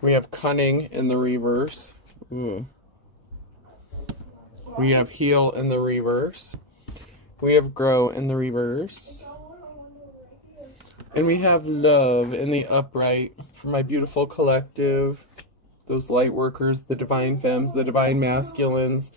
We have cunning in the reverse. Ooh. We have heal in the reverse. We have grow in the reverse. And we have love in the upright for my beautiful collective. Those light workers, the divine femmes, the divine masculines.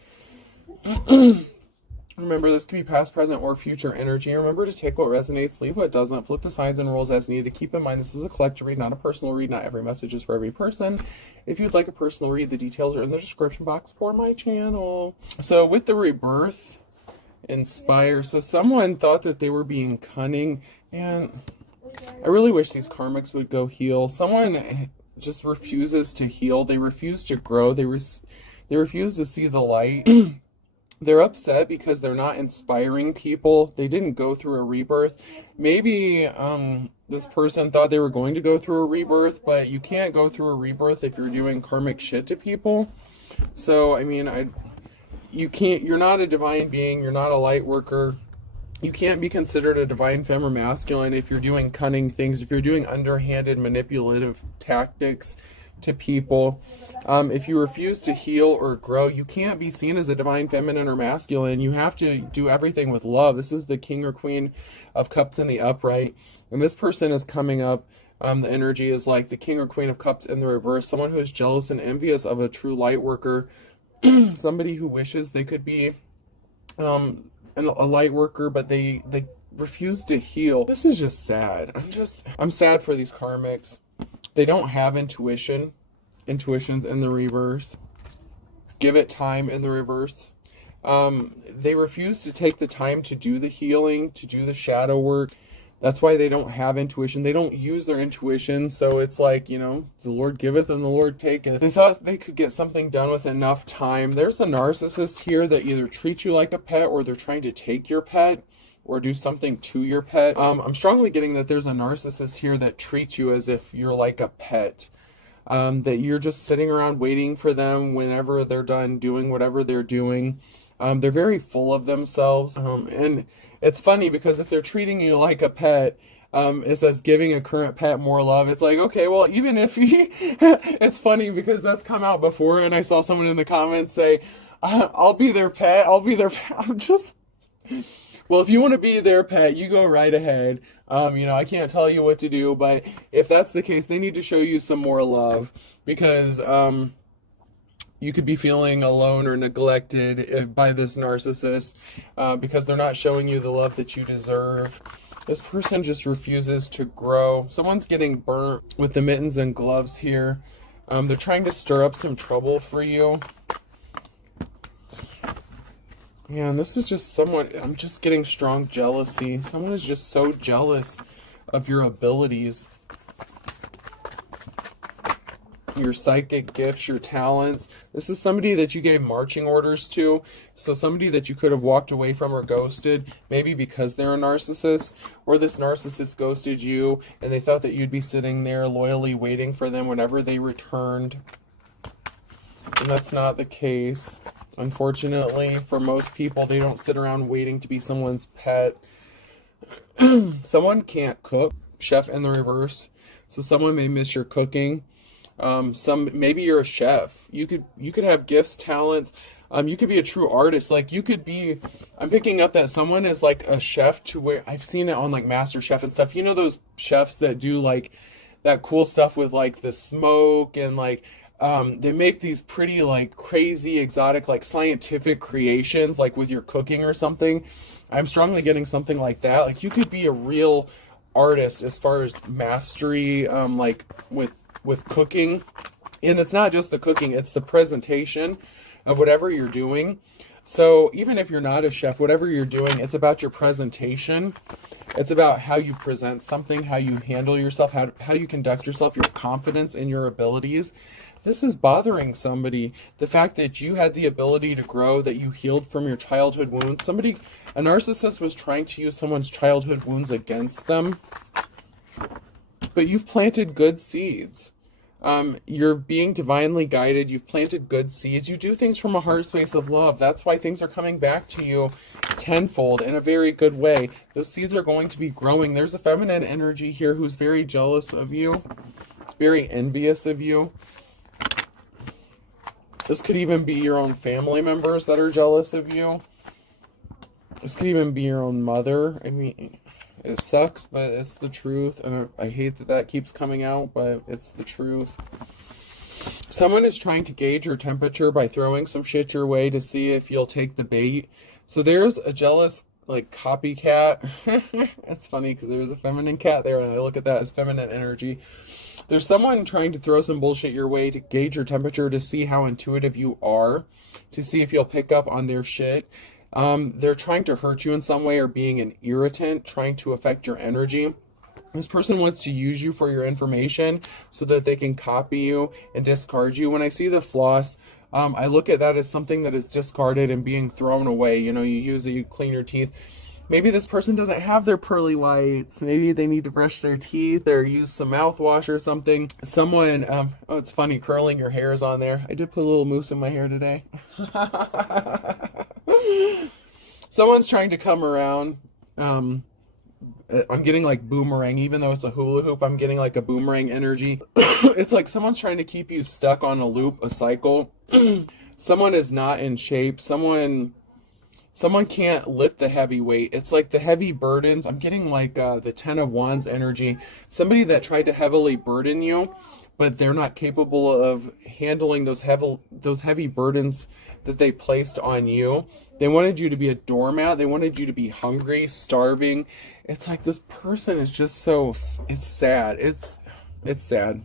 Remember, this could be past, present, or future energy. Remember to take what resonates, leave what doesn't, flip the signs and rules as needed. Keep in mind, this is a collective read, not a personal read. Not every message is for every person. If you'd like a personal read, the details are in the description box for my channel. So with the rebirth, inspire. So someone thought that they were being cunning, and I really wish these karmics would go heal. Someone just refuses to heal. They refuse to grow. They refuse to see the light. They're upset because they're not inspiring people. They didn't go through a rebirth. Maybe this person thought they were going to go through a rebirth, but you can't go through a rebirth if you're doing karmic shit to people. So, I mean, you're not a divine being. You're not a light worker. You can't be considered a divine femme or masculine if you're doing cunning things, if you're doing underhanded manipulative tactics to people. If you refuse to heal or grow, you can't be seen as a divine feminine or masculine. You have to do everything with love. This is the King or Queen of Cups in the upright. And this person is coming up. The energy is like the King or Queen of Cups in the reverse. Someone who is jealous and envious of a true light worker. Somebody who wishes they could be a light worker, but they refuse to heal. This is just sad. I'm sad for these karmics. They don't have intuition. Intuition's in the reverse. Give it time in the reverse. They refuse to take the time to do the healing, to do the shadow work. That's why they don't have intuition. They don't use their intuition. So it's like, you know, the Lord giveth and the Lord taketh. They thought they could get something done with enough time. There's a narcissist here that either treats you like a pet, or they're trying to take your pet or do something to your pet. I'm strongly getting that there's a narcissist here that treats you as if you're like a pet. That you're just sitting around waiting for them whenever they're done doing whatever they're doing. They're very full of themselves. And it's funny because if they're treating you like a pet, it says giving a current pet more love. It's like, okay, well, even if it's funny because that's come out before, and I saw someone in the comments say, I'll be their pet. I'll be their pet. I'm just... Well, if you want to be their pet, you go right ahead. You know, I can't tell you what to do, but if that's the case, they need to show you some more love, because you could be feeling alone or neglected by this narcissist because they're not showing you the love that you deserve. This person just refuses to grow. Someone's getting burnt with the mittens and gloves here. They're trying to stir up some trouble for you. Yeah, and this is just someone, I'm just getting strong jealousy. Someone is just so jealous of your abilities, your psychic gifts, your talents. This is somebody that you gave marching orders to. So somebody that you could have walked away from or ghosted, maybe because they're a narcissist, or this narcissist ghosted you and they thought that you'd be sitting there loyally waiting for them whenever they returned. And that's not the case. Unfortunately, for most people, they don't sit around waiting to be someone's pet. Someone can't cook. Chef in the reverse. So someone may miss your cooking. Maybe you're a chef. You could have gifts, talents. You could be a true artist. Like, you could be... I'm picking up that someone is like a chef to where... I've seen it on like Master Chef and stuff. You know those chefs that do like that cool stuff with like the smoke and like... they make these pretty, like, crazy, exotic, like, scientific creations, like, with your cooking or something. I'm strongly getting something like that. Like, you could be a real artist as far as mastery, like, with cooking. And it's not just the cooking, it's the presentation of whatever you're doing. So, even if you're not a chef, whatever you're doing, it's about your presentation. It's about how you present something, how you handle yourself, how you conduct yourself, your confidence in your abilities. This is bothering somebody. The fact that you had the ability to grow, that you healed from your childhood wounds. A narcissist was trying to use someone's childhood wounds against them. But you've planted good seeds. You're being divinely guided. You've planted good seeds. You do things from a heart space of love. That's why things are coming back to you tenfold in a very good way. Those seeds are going to be growing. There's a feminine energy here who's very jealous of you. very envious of you. This could even be your own family members that are jealous of you. This could even be your own mother. I mean, it sucks, but it's the truth. And I hate that that keeps coming out, but it's the truth. Someone is trying to gauge your temperature by throwing some shit your way to see if you'll take the bait. So there's a jealous, like, copycat. It's funny because there's a feminine cat there, and I look at that as feminine energy. There's someone trying to throw some bullshit your way to gauge your temperature, to see how intuitive you are, to see if you'll pick up on their shit. They're trying to hurt you in some way, or being an irritant, trying to affect your energy. This person wants to use you for your information so that they can copy you and discard you. When I see the floss, I look at that as something that is discarded and being thrown away. You know, you use it, you clean your teeth. Maybe this person doesn't have their pearly whites. Maybe they need to brush their teeth or use some mouthwash or something. Someone, oh, it's funny, curling your hair is on there. I did put a little mousse in my hair today. Someone's trying to come around. I'm getting like boomerang, even though it's a hula hoop, I'm getting like a boomerang energy. It's like someone's trying to keep you stuck on a loop, a cycle. Someone is not in shape. Someone can't lift the heavy weight. It's like the heavy burdens. I'm getting like the 10 of Wands energy. Somebody that tried to heavily burden you, but they're not capable of handling those heavy burdens that they placed on you. They wanted you to be a doormat. They wanted you to be hungry, starving. It's like this person is just so, it's sad. It's sad.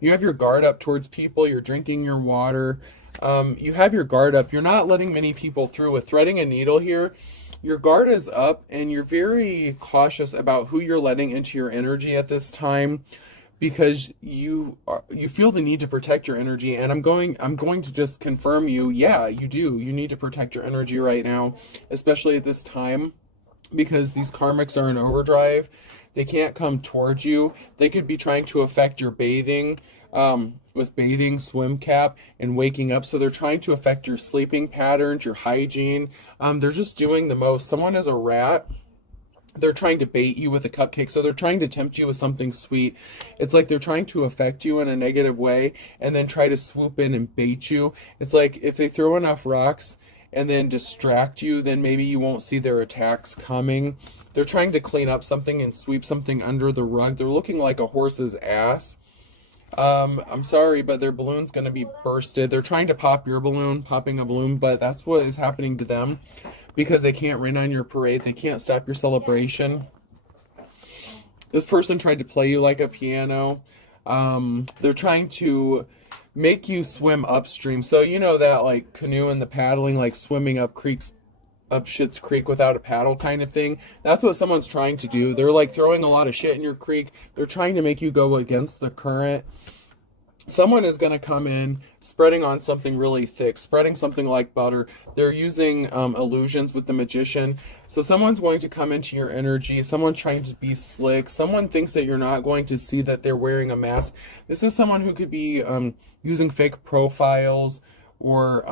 You have your guard up towards people. You're drinking your water. You have your guard up. You're not letting many people through. With threading a needle here, your guard is up and you're very cautious about who you're letting into your energy at this time, because you feel the need to protect your energy. And I'm going to just confirm you. Yeah, you do. You need to protect your energy right now, especially at this time, because these karmics are in overdrive. They can't come towards you. They could be trying to affect your bathing, with bathing, swim cap, and waking up. So they're trying to affect your sleeping patterns, your hygiene. They're just doing the most. Someone is a rat. They're trying to bait you with a cupcake. So they're trying to tempt you with something sweet. It's like they're trying to affect you in a negative way and then try to swoop in and bait you. It's like if they throw enough rocks and then distract you, then maybe you won't see their attacks coming. They're trying to clean up something and sweep something under the rug. They're looking like a horse's ass. I'm sorry, but their balloon's going to be bursted. They're trying to pop your balloon, popping a balloon, but that's what is happening to them, because they can't rain on your parade. They can't stop your celebration. This person tried to play you like a piano. They're trying to make you swim upstream. So you know that like canoe and the paddling, like swimming up creeks, up Schitt's Creek without a paddle kind of thing. That's what someone's trying to do. They're like throwing a lot of shit in your creek. They're trying to make you go against the current. Someone is going to come in spreading on something really thick, spreading something like butter. They're using illusions with the magician. So someone's going to come into your energy. Someone's trying to be slick. Someone thinks that you're not going to see that they're wearing a mask. This is someone who could be using fake profiles, or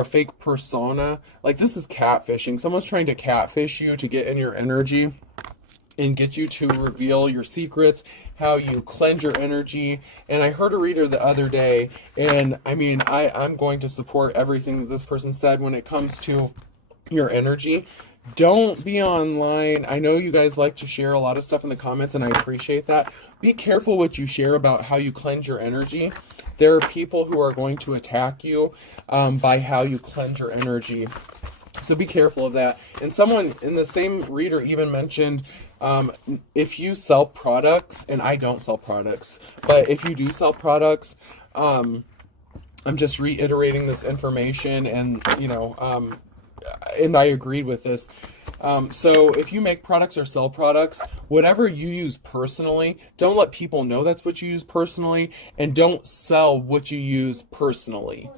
a fake persona. Like, this is catfishing. Someone's trying to catfish you to get in your energy and get you to reveal your secrets, how you cleanse your energy. And I heard a reader the other day, and I mean, I'm going to support everything that this person said when it comes to your energy. Don't be online. I know you guys like to share a lot of stuff in the comments, and I appreciate that. Be careful what you share about how you cleanse your energy. There are people who are going to attack you by how you cleanse your energy. So be careful of that. And someone in the same reader even mentioned, if you sell products, and I don't sell products, but if you do sell products, I'm just reiterating this information, and you know, and I agreed with this. So if you make products or sell products, whatever you use personally, don't let people know that's what you use personally, and don't sell what you use personally.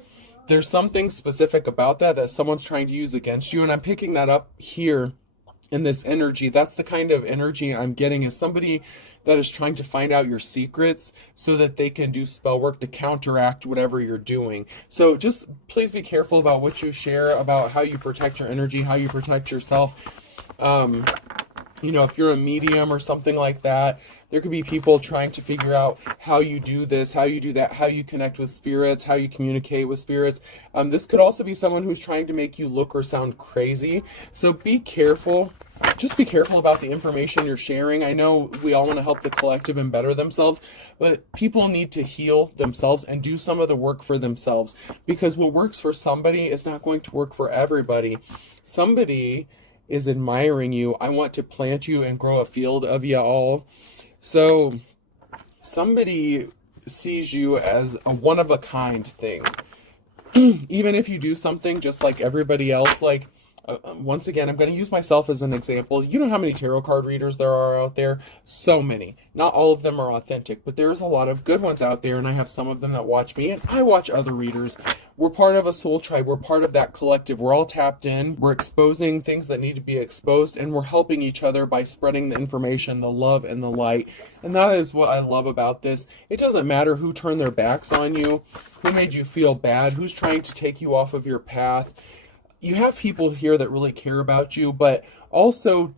There's something specific about that someone's trying to use against you, and I'm picking that up here in this energy. That's the kind of energy I'm getting, is somebody that is trying to find out your secrets so that they can do spell work to counteract whatever you're doing. So just please be careful about what you share, about how you protect your energy, how you protect yourself. You know, if you're a medium or something like that, there could be people trying to figure out how you do this, how you do that, how you connect with spirits, how you communicate with spirits. This could also be someone who's trying to make you look or sound crazy. So be careful. Just be careful about the information you're sharing. I know we all want to help the collective and better themselves, but people need to heal themselves and do some of the work for themselves, because what works for somebody is not going to work for everybody. Somebody is admiring you. I want to plant you and grow a field of you all. So somebody sees you as a one-of-a-kind thing. Even if you do something just like everybody else, like, once again, I'm going to use myself as an example. You know how many tarot card readers there are out there? So many. Not all of them are authentic, but there's a lot of good ones out there, and I have some of them that watch me, and I watch other readers. We're part of a soul tribe. We're part of that collective. We're all tapped in. We're exposing things that need to be exposed, and we're helping each other by spreading the information, the love, and the light. And that is what I love about this. It doesn't matter who turned their backs on you, who made you feel bad, who's trying to take you off of your path. You have people here that really care about you, but also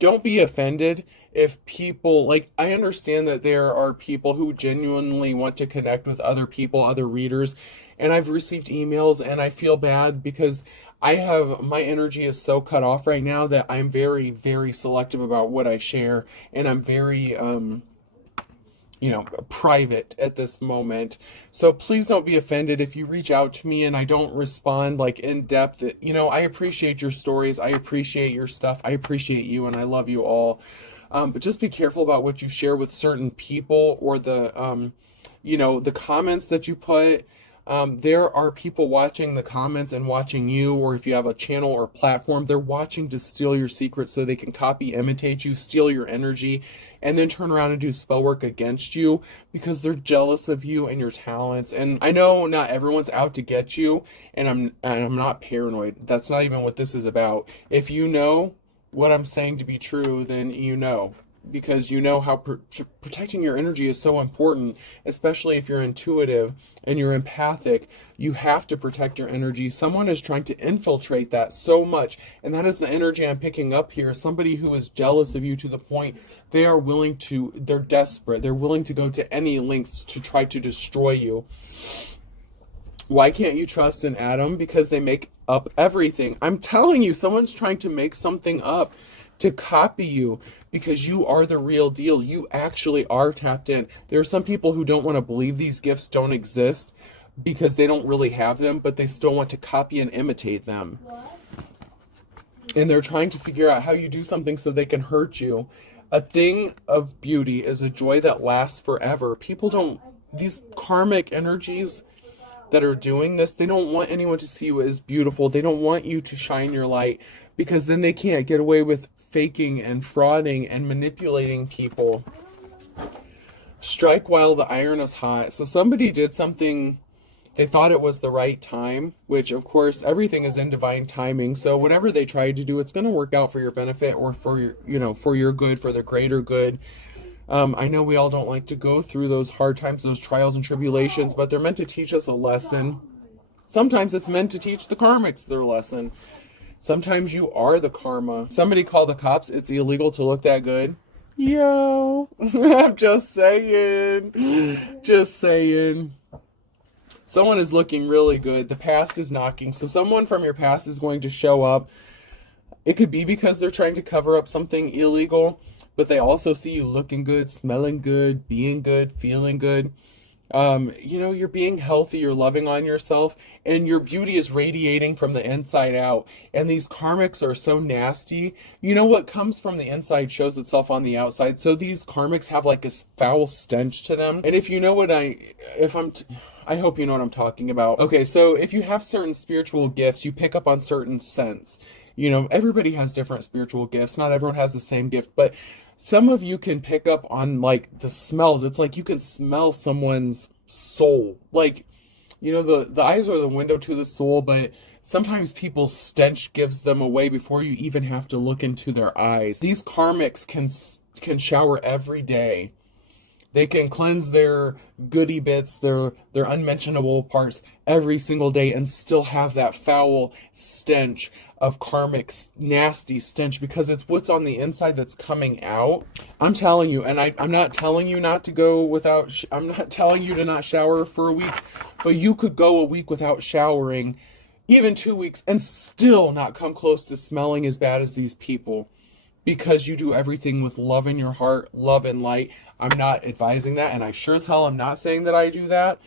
don't be offended if people, like, I understand that there are people who genuinely want to connect with other people, other readers, and I've received emails and I feel bad because my energy is so cut off right now that I'm very, very selective about what I share, and I'm very, private at this moment. So please don't be offended if you reach out to me and I don't respond like in depth. I appreciate your stories. I appreciate your stuff. I appreciate you, and I love you all. But just be careful about what you share with certain people, or the comments that you put. There are people watching the comments and watching you, or if you have a channel or platform, they're watching to steal your secrets so they can copy, imitate you, steal your energy, and then turn around and do spell work against you because they're jealous of you and your talents. And I know not everyone's out to get you, and I'm not paranoid. That's not even what this is about. If you know what I'm saying to be true, then you know. Because you know how protecting your energy is so important, especially if you're intuitive and you're empathic. You have to protect your energy. Someone is trying to infiltrate that so much, and that is the energy I'm picking up here. Somebody who is jealous of you to the point they're desperate. They're willing to go to any lengths to try to destroy you. Why can't you trust an atom? Because they make up everything. I'm telling you, someone's trying to make something up to copy you, because you are the real deal. You actually are tapped in. There are some people who don't want to believe these gifts don't exist because they don't really have them, but they still want to copy and imitate them. And they're trying to figure out how you do something so they can hurt you. A thing of beauty is a joy that lasts forever. These karmic energies that are doing this, they don't want anyone to see you as beautiful. They don't want you to shine your light, because then they can't get away with faking and frauding and manipulating people. Strike while the iron is hot. So somebody did something, they thought it was the right time, which of course everything is in divine timing. So whatever they tried to do, it's going to work out for your benefit, or for your good, for the greater good. I know we all don't like to go through those hard times, those trials and tribulations, but they're meant to teach us a lesson. Sometimes it's meant to teach the karmics their lesson. Sometimes you are the karma. Somebody called the cops. It's illegal to look that good. Yo, I'm just saying. Just saying. Someone is looking really good. The past is knocking. So someone from your past is going to show up. It could be because they're trying to cover up something illegal, but they also see you looking good, smelling good, being good, feeling good. You're being healthy, you're loving on yourself, and your beauty is radiating from the inside out. And these karmics are so nasty. What comes from the inside shows itself on the outside. So these karmics have like a foul stench to them. And if you know what I hope you know what I'm talking about. Okay, so if you have certain spiritual gifts, you pick up on certain scents. Everybody has different spiritual gifts. Not everyone has the same gift, but some of you can pick up on like the smells. It's like you can smell someone's soul. Like, the eyes are the window to the soul, but sometimes people's stench gives them away before you even have to look into their eyes. These karmics can shower every day. They can cleanse their goody bits, their unmentionable parts every single day and still have that foul stench of karmic nasty stench, because it's what's on the inside that's coming out. I'm telling you, and I'm not telling you not to go without, I'm not telling you to not shower for a week, but you could go a week without showering, even 2 weeks, and still not come close to smelling as bad as these people, because you do everything with love in your heart, love and light. I'm not advising that, and I sure as hell am not saying that I do that.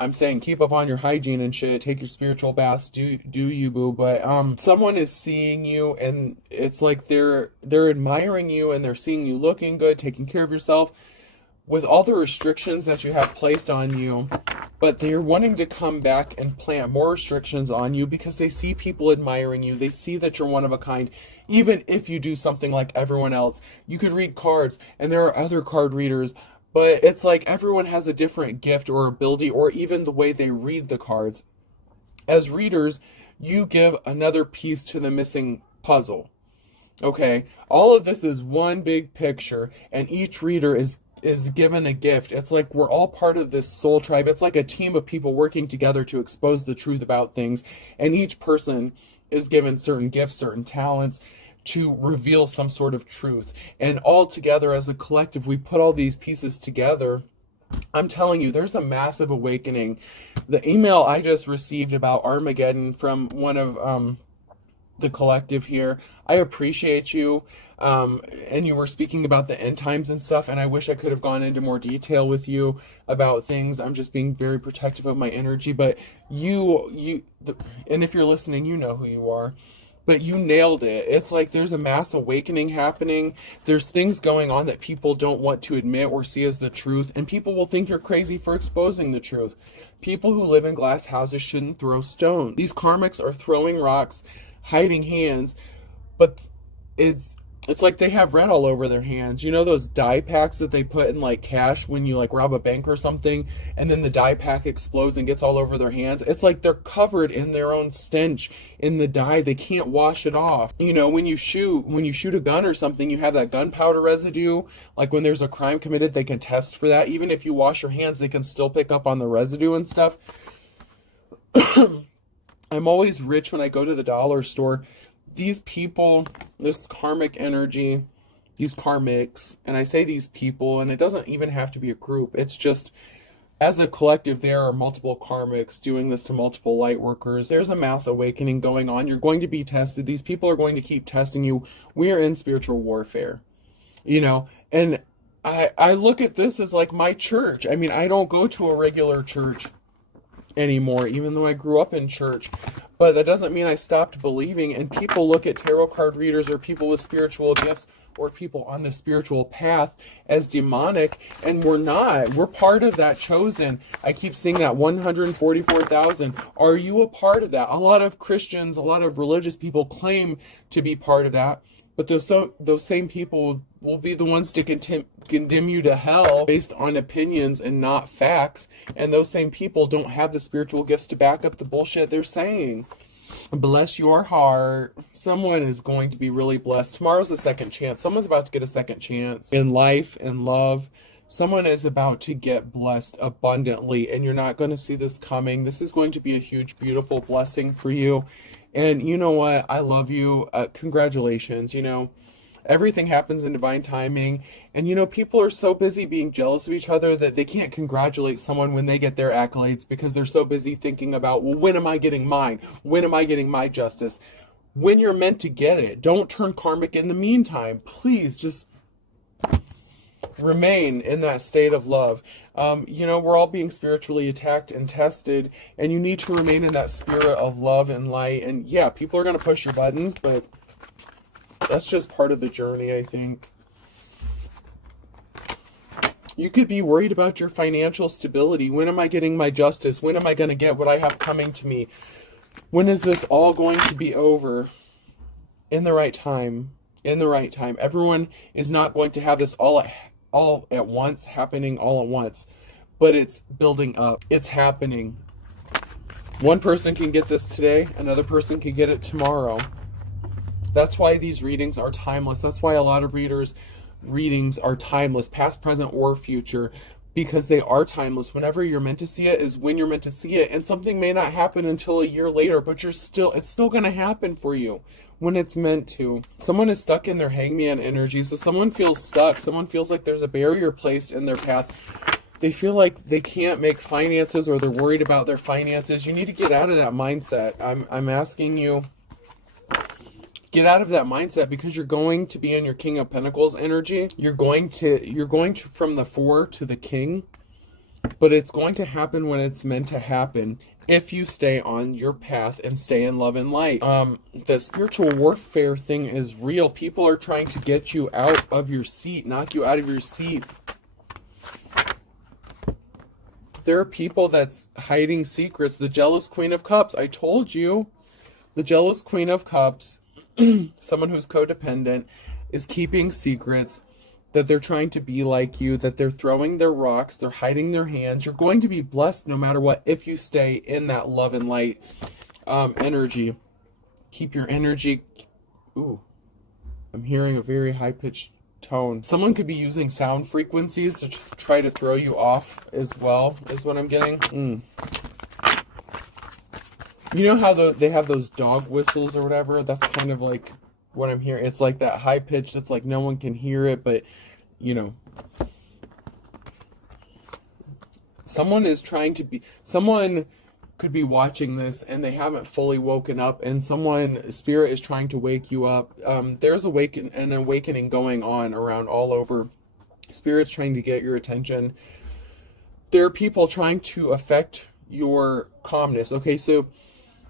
I'm saying keep up on your hygiene and shit, take your spiritual baths, do you, boo. But someone is seeing you, and it's like they're admiring you, and they're seeing you looking good, taking care of yourself with all the restrictions that you have placed on you, but they're wanting to come back and plant more restrictions on you because they see people admiring you. They see that you're one of a kind. Even if you do something like everyone else, you could read cards, and there are other card readers, but it's like everyone has a different gift or ability, or even the way they read the cards. As readers, you give another piece to the missing puzzle. Okay? All of this is one big picture, and each reader is given a gift. It's like we're all part of this soul tribe. It's like a team of people working together to expose the truth about things, and each person is given certain gifts, certain talents to reveal some sort of truth. And all together as a collective, we put all these pieces together. I'm telling you, there's a massive awakening. The email I just received about Armageddon from one of the collective here, I appreciate you. And you were speaking about the end times and stuff, and I wish I could have gone into more detail with you about things. I'm just being very protective of my energy, but and if you're listening, you know who you are. But you nailed it. It's like there's a mass awakening happening. There's things going on that people don't want to admit or see as the truth, and people will think you're crazy for exposing the truth. People who live in glass houses shouldn't throw stones. These karmics are throwing rocks, hiding hands, but it's like they have red all over their hands. You know those dye packs that they put in like cash when you like rob a bank or something, and then the dye pack explodes and gets all over their hands? It's like they're covered in their own stench in the dye. They can't wash it off. You know, when you shoot a gun or something, you have that gunpowder residue. Like when there's a crime committed, they can test for that. Even if you wash your hands, they can still pick up on the residue and stuff. I'm always rich when I go to the dollar store. These people, this karmic energy, these karmics, and I say these people, and it doesn't even have to be a group. It's just, as a collective, there are multiple karmics doing this to multiple light workers. There's a mass awakening going on. You're going to be tested. These people are going to keep testing you. We are in spiritual warfare, you know, and I look at this as like my church. I mean, I don't go to a regular church anymore, even though I grew up in church. But that doesn't mean I stopped believing. And people look at tarot card readers or people with spiritual gifts or people on the spiritual path as demonic, and we're not. We're part of that chosen. I keep seeing that 144,000. Are you a part of that? A lot of Christians, a lot of religious people claim to be part of that, but those same people will be the ones to condemn you to hell based on opinions and not facts. And those same people don't have the spiritual gifts to back up the bullshit they're saying. Bless your heart. Someone is going to be really blessed. Tomorrow's a second chance. Someone's about to get a second chance in life and love. Someone is about to get blessed abundantly, and you're not going to see this coming. This is going to be a huge, beautiful blessing for you. And you know what? I love you. Congratulations. You know, everything happens in divine timing. And, you know, people are so busy being jealous of each other that they can't congratulate someone when they get their accolades because they're so busy thinking about, well, when am I getting mine? When am I getting my justice? When you're meant to get it. Don't turn karmic in the meantime. Please just remain in that state of love. You know, we're all being spiritually attacked and tested, and you need to remain in that spirit of love and light. And yeah, people are going to push your buttons, but that's just part of the journey, I think. You could be worried about your financial stability. When am I getting my justice? When am I going to get what I have coming to me? When is this all going to be over? In the right time. In the right time. Everyone is not going to have this all at once, happening all at once. But it's building up. It's happening. One person can get this today. Another person can get it tomorrow. That's why these readings are timeless. That's why a lot of readers readings are timeless, past, present, or future, because they are timeless. Whenever you're meant to see it is when you're meant to see it, and something may not happen until a year later, but it's still going to happen for you when it's meant to. Someone is stuck in their hangman energy, so someone feels stuck. Someone feels like there's a barrier placed in their path. They feel like they can't make finances, or they're worried about their finances. You need to get out of that mindset. I'm asking you, get out of that mindset, because you're going to be in your King of Pentacles energy. You're going to from the 4 to the King, but it's going to happen when it's meant to happen if you stay on your path and stay in love and light. The spiritual warfare thing is real. People are trying to get you out of your seat, knock you out of your seat. There are people that's hiding secrets. The jealous Queen of Cups, I told you, the jealous Queen of Cups, someone who's codependent, is keeping secrets, that they're trying to be like you, that they're throwing their rocks, they're hiding their hands. You're going to be blessed no matter what if you stay in that love and light energy. Keep your energy. Ooh, I'm hearing a very high-pitched tone. Someone could be using sound frequencies to try to throw you off as well, is what I'm getting. You know how they have those dog whistles or whatever? That's kind of like what I'm hearing. It's like that high pitch that's like no one can hear it, but you know. Someone could be watching this and they haven't fully woken up, and spirit is trying to wake you up. There's an awakening going on around all over. Spirit's trying to get your attention. There are people trying to affect your calmness. Okay, so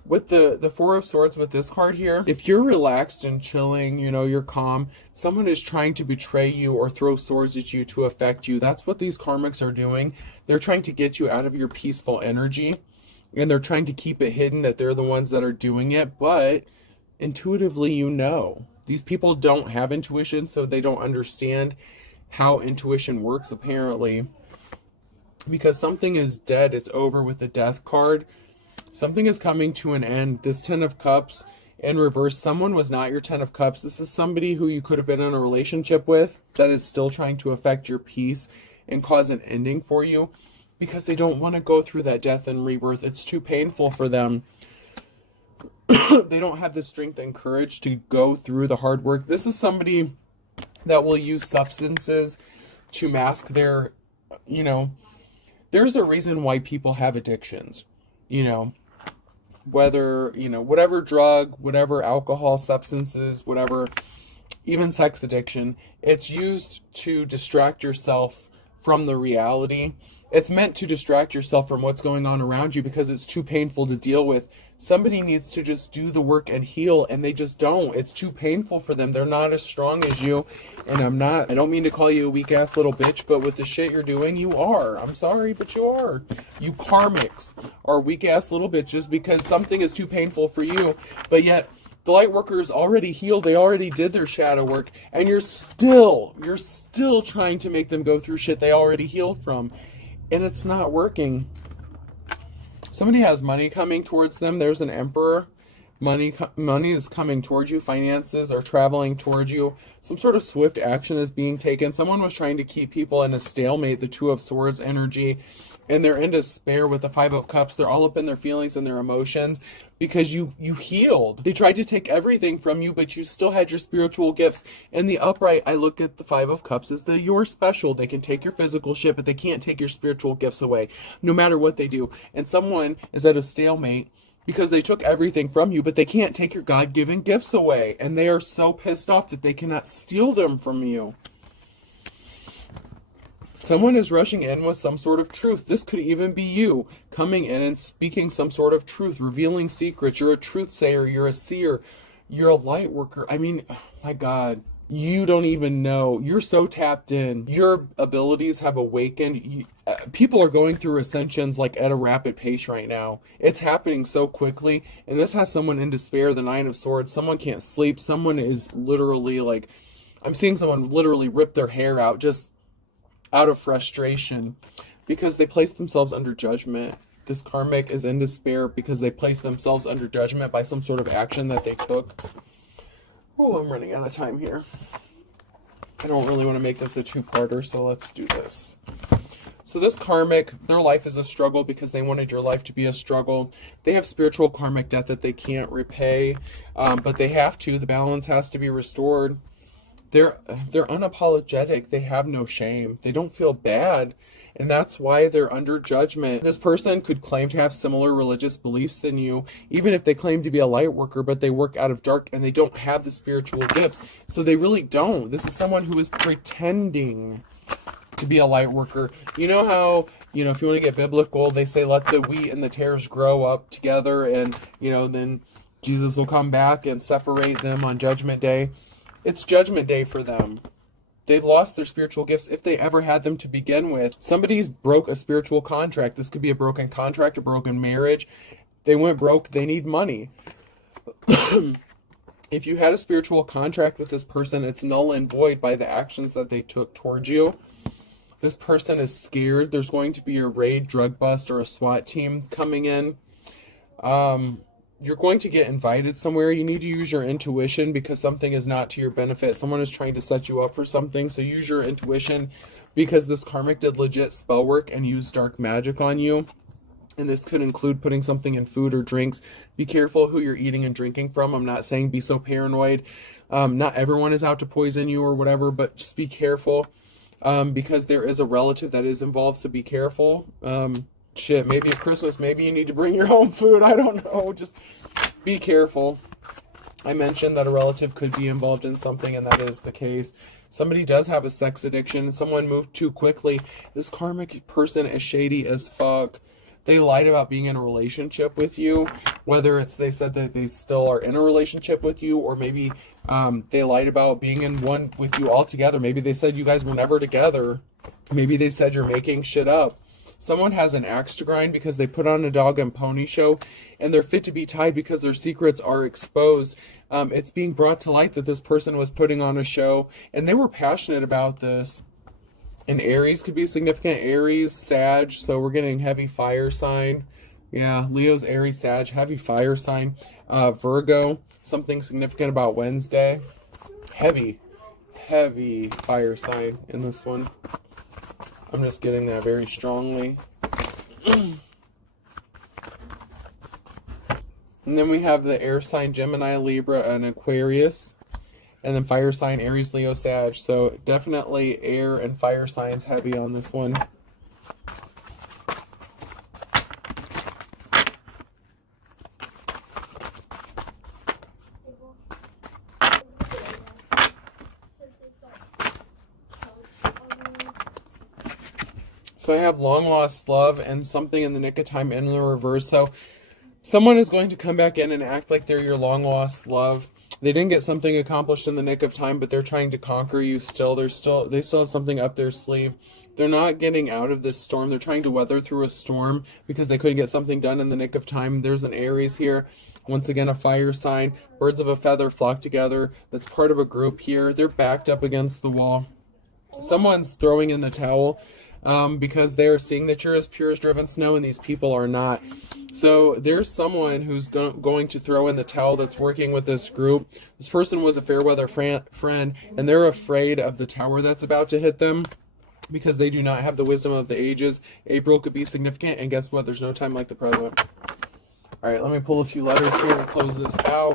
with the 4 of Swords with this card here, if you're relaxed and chilling, you know, you're calm, someone is trying to betray you or throw swords at you to affect you. That's what these karmics are doing. They're trying to get you out of your peaceful energy, and they're trying to keep it hidden that they're the ones that are doing it, but intuitively you know. These people don't have intuition, so they don't understand how intuition works, apparently. Because something is dead, it's over with the Death card. Something is coming to an end. This 10 of Cups in reverse, someone was not your 10 of Cups. This is somebody who you could have been in a relationship with that is still trying to affect your peace and cause an ending for you, because they don't want to go through that death and rebirth. It's too painful for them. They don't have the strength and courage to go through the hard work. This is somebody that will use substances to mask their, you know, there's a reason why people have addictions, you know, whether, you know, whatever drug, whatever alcohol, substances, whatever, even sex addiction, it's used to distract yourself from the reality. It's meant to distract yourself from what's going on around you because it's too painful to deal with. Somebody needs to just do the work and heal, and they just don't. It's too painful for them. They're not as strong as you, and I don't mean to call you a weak-ass little bitch, but with the shit you're doing, you are. I'm sorry, but you are. You karmics are weak-ass little bitches because something is too painful for you, but yet the light workers already healed. They already did their shadow work, and you're still trying to make them go through shit they already healed from. And it's not working. Somebody has money coming towards them. There's an Emperor. Money is coming towards you. Finances are traveling towards you. Some sort of swift action is being taken. Someone was trying to keep people in a stalemate, the 2 of Swords energy, and they're in despair with the 5 of Cups. They're all up in their feelings and their emotions because you healed. They tried to take everything from you, but you still had your spiritual gifts. In the upright, I look at the 5 of Cups as you're special. They can take your physical shit, but they can't take your spiritual gifts away, no matter what they do. And someone is at a stalemate because they took everything from you, but they can't take your God-given gifts away. And they are so pissed off that they cannot steal them from you. Someone is rushing in with some sort of truth. This could even be you coming in and speaking some sort of truth, revealing secrets. You're a truth sayer. You're a seer. You're a light worker. I mean, oh my God, you don't even know. You're so tapped in. Your abilities have awakened. People are going through ascensions like at a rapid pace right now. It's happening so quickly. And this has someone in despair, the 9 of Swords. Someone can't sleep. Someone is literally like, I'm seeing someone literally rip their hair out just out of frustration because they place themselves under judgment. This karmic is in despair because they place themselves under judgment by some sort of action that they took. Oh, I'm running out of time here. I don't really want to make this a two-parter, so let's do this. So this karmic, their life is a struggle because they wanted your life to be a struggle. They have spiritual karmic debt that they can't repay, but they have to. The balance has to be restored. They're unapologetic. They have no shame. They don't feel bad. And that's why they're under judgment. This person could claim to have similar religious beliefs than you, even if they claim to be a light worker, but they work out of dark and they don't have the spiritual gifts. So they really don't. This is someone who is pretending to be a light worker. You know how, if you want to get biblical, they say let the wheat and the tares grow up together, and, then Jesus will come back and separate them on Judgment Day. It's Judgment Day for them. They've lost their spiritual gifts if they ever had them to begin with. Somebody's broke a spiritual contract. This could be a broken contract, a broken marriage. They went broke. They need money. If you had a spiritual contract with this person, it's null and void by the actions that they took towards you. This person is scared. There's going to be a raid, drug bust, or a SWAT team coming in. You're going to get invited somewhere. You need to use your intuition because something is not to your benefit. Someone is trying to set you up for something, so use your intuition because this karmic did legit spell work and used dark magic on you. And this could include putting something in food or drinks. Be careful who you're eating and drinking from. I'm not saying be so paranoid. Not everyone is out to poison you or whatever, but just be careful because there is a relative that is involved, so be careful. Maybe at Christmas, maybe you need to bring your own food. I don't know. Just be careful. I mentioned that a relative could be involved in something, and that is the case. Somebody does have a sex addiction. Someone moved too quickly. This karmic person is shady as fuck. They lied about being in a relationship with you, whether it's they said that they still are in a relationship with you, or maybe they lied about being in one with you altogether. Maybe they said you guys were never together. Maybe they said you're making shit up. Someone has an axe to grind because they put on a dog and pony show, and they're fit to be tied because their secrets are exposed. It's being brought to light that this person was putting on a show, and they were passionate about this. And Aries could be significant. Aries, Sag, so we're getting heavy fire sign. Yeah, Leo's Aries, Sag, heavy fire sign. Virgo, something significant about Wednesday. Heavy fire sign in this one. I'm just getting that very strongly. And then we have the air sign Gemini, Libra, and Aquarius. And then fire sign Aries, Leo, Sag. So definitely air and fire signs heavy on this one. So I have long lost love and something in the nick of time in the reverse. So someone is going to come back in and act like they're your long lost love. They didn't get something accomplished in the nick of time, but they're trying to conquer you still. They still have something up their sleeve. They're not getting out of this storm. They're trying to weather through a storm because they couldn't get something done in the nick of time. There's an Aries here. Once again, a fire sign. Birds of a feather flock together. That's part of a group here. They're backed up against the wall. Someone's throwing in the towel. Because they are seeing that you're as pure as driven snow and these people are not. So there's someone who's going to throw in the towel that's working with this group. This person was a fair weather friend, and they're afraid of the tower that's about to hit them because they do not have the wisdom of the ages. April could be significant, and guess what? There's no time like the present. All right, let me pull a few letters here and close this out.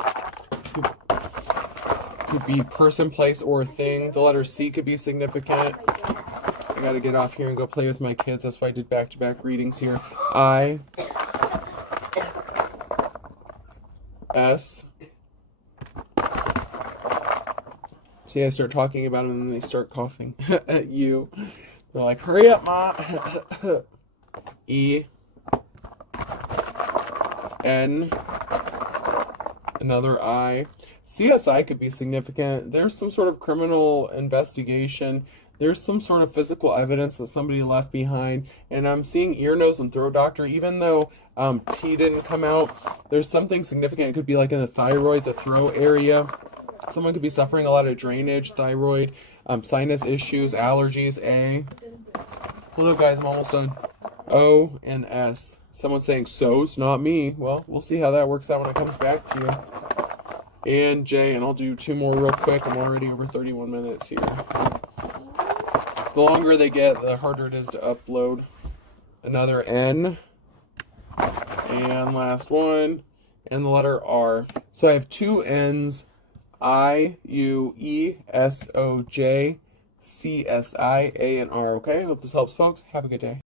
Could be person, place, or thing. The letter C could be significant. I gotta get off here and go play with my kids. That's why I did back-to-back readings here. I, S. See, I start talking about them and then they start coughing at you. They're like, hurry up, Ma. E. N. Another I. CSI could be significant. There's some sort of criminal investigation. There's some sort of physical evidence that somebody left behind. And I'm seeing ear, nose, and throat doctor. Even though T didn't come out, there's something significant. It could be like in the thyroid, the throat area. Someone could be suffering a lot of drainage, thyroid, sinus issues, allergies. A. Hold up, guys. I'm almost done. O and S. Someone's saying, so it's not me. Well, we'll see how that works out when it comes back to you. and J, and I'll do 2 more real quick. I'm already over 31 minutes here. The longer they get, the harder it is to upload. Another N, and last one, and the letter R. So I have 2 N's, I, U, E, S, O, J, C, S, I, A, and R, okay? Hope this helps, folks. Have a good day.